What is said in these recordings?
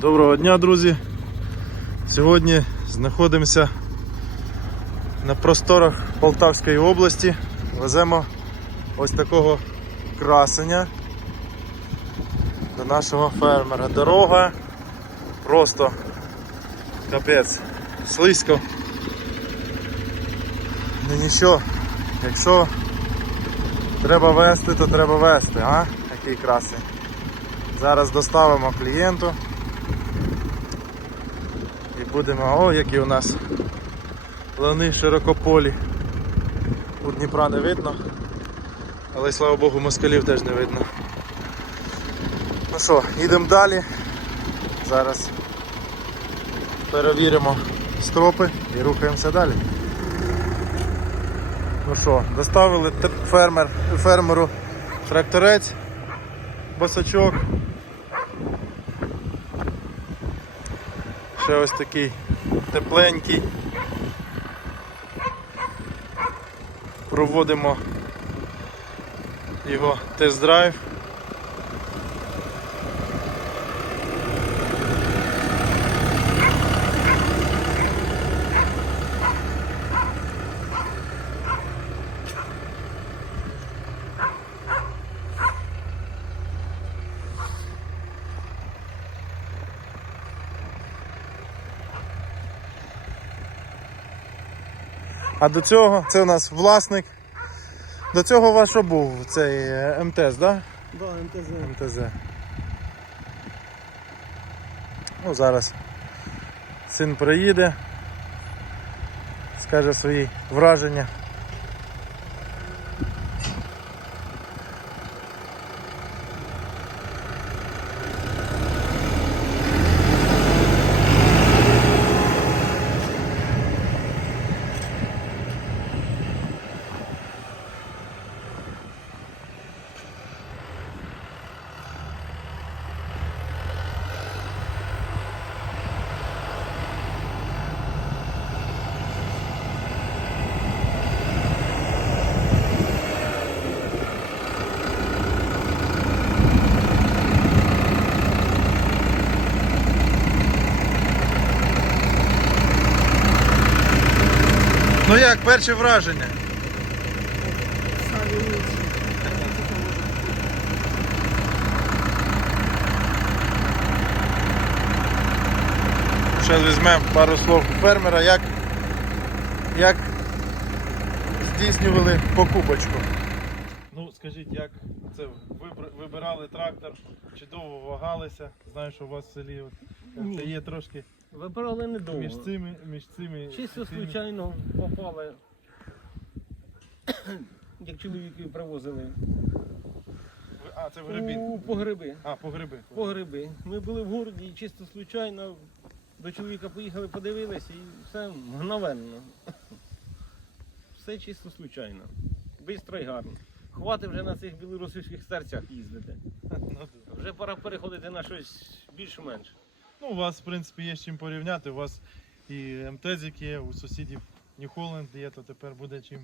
Доброго дня, друзі! Сьогодні знаходимося на просторах Полтавської області. Веземо ось такого красення до нашого фермера. Дорога просто капець, слизько. Ну нічого, якщо треба вести, то треба вести, а? Який красень. Зараз доставимо клієнту. Будемо, о, які у нас лани широкополі. У Дніпра не видно, але слава Богу, москалів теж не видно. Ну що, їдемо далі. Зараз перевіримо стропи і рухаємося далі. Ну що, доставили фермер, фермеру тракторець, босачок. Ще ось такий тепленький. Проводимо його тест-драйв. А до цього це у нас власник. До цього ваш що був цей е, МТЗ, да? Да, МТЗ. МТЗ. Ну, зараз син приїде, скаже свої враження. Ну як, перші враження? Ще візьмемо пару слов фермера, як, як здійснювали покупочку. Ну, скажіть, як це вибирали трактор, чи довго вагалися? Знаю, що у вас в селі от, це є трошки Вибирали недовго. між цими, між цими. Чисто цими- случайно попали. Як чоловіки привозили А, це в грибі. у погреби. А, по гриби. Погреби. Ми були в городі і чисто случайно до чоловіка поїхали, подивилися і все мгновенно. Все чисто случайно. Бистро і гарно. Хватить вже на цих білорусівських старцях їздити. Ну. Вже пора переходити на щось більш-менш. Ну, у вас, в принципі, є з чим порівняти. У вас і МТЗик є, у сусідів Holland є, то тепер буде чим,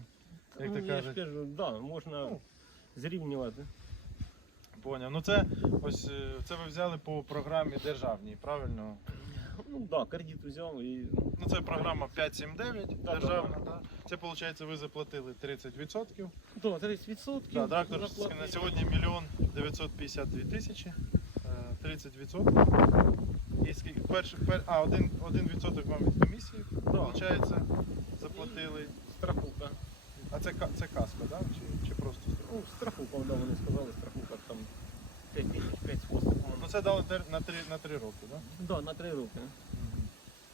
як ну, ти я ж кажеш. кажу, да, можна Ну. зрівнювати. Поняв. Ну це ось е, це ви взяли по програмі державній, правильно? Ну так, да, кредит взяв і Ну це програма 579 Да, державна. Да, Це виходить, ви заплатили 30%. да, 30%. Да, трактор заплатили. на сьогодні мільйон 952 тисячі. е, 30%. І скільки перший, пер, а, один, один відсоток вам від комісії, виходить, заплатили. страховка. А це, ка- це каска, да? Чи, чи просто страховка? Ну, страховка, да, вони сказали, страховка там 5 тисяч, 5 з хвостиком. Ну це дали тер- на 3, на 3 роки, да? Да, на 3 роки.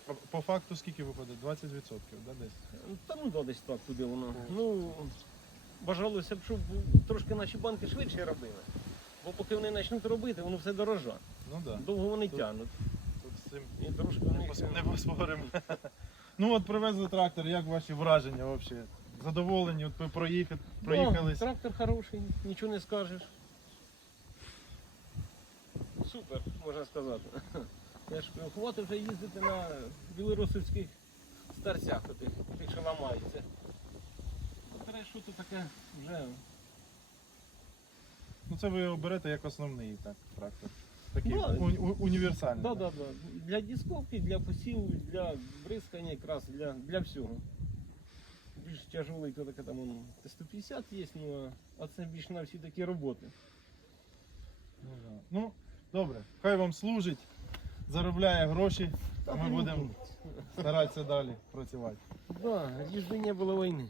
По, по факту скільки виходить? 20%, да, десь? Та ну да, десь так туди воно. Ну, бажалося б, щоб трошки наші банки швидше робили. Бо поки вони почнуть робити, воно все дорожа. Ну так. Да. Довго вони Тут- тягнуть. Цим І трошки не, пос- не поспоримо. ну от привезли трактор, як ваші враження взагалі? Задоволені, от ви проїхали, проїхались. Да, трактор хороший, нічого не скажеш. Супер, можна сказати. Я ж кажу, хватить вже їздити на білорусівських старцях, отих, тих, що ламаються. Треба що то таке вже. Ну це ви його берете як основний так, трактор такий Да. у- у- універсальний. Да, да, да. Для дисковки, для посіву, для бризкання якраз, для, для всього. Більш тяжелий, то таке там он, Т-150 є, ну, а це більш на всі такі роботи. Ну, да. Ну, добре, хай вам служить, заробляє гроші, а ми ну, будемо старатися далі працювати. Да, лишь бы не было войны.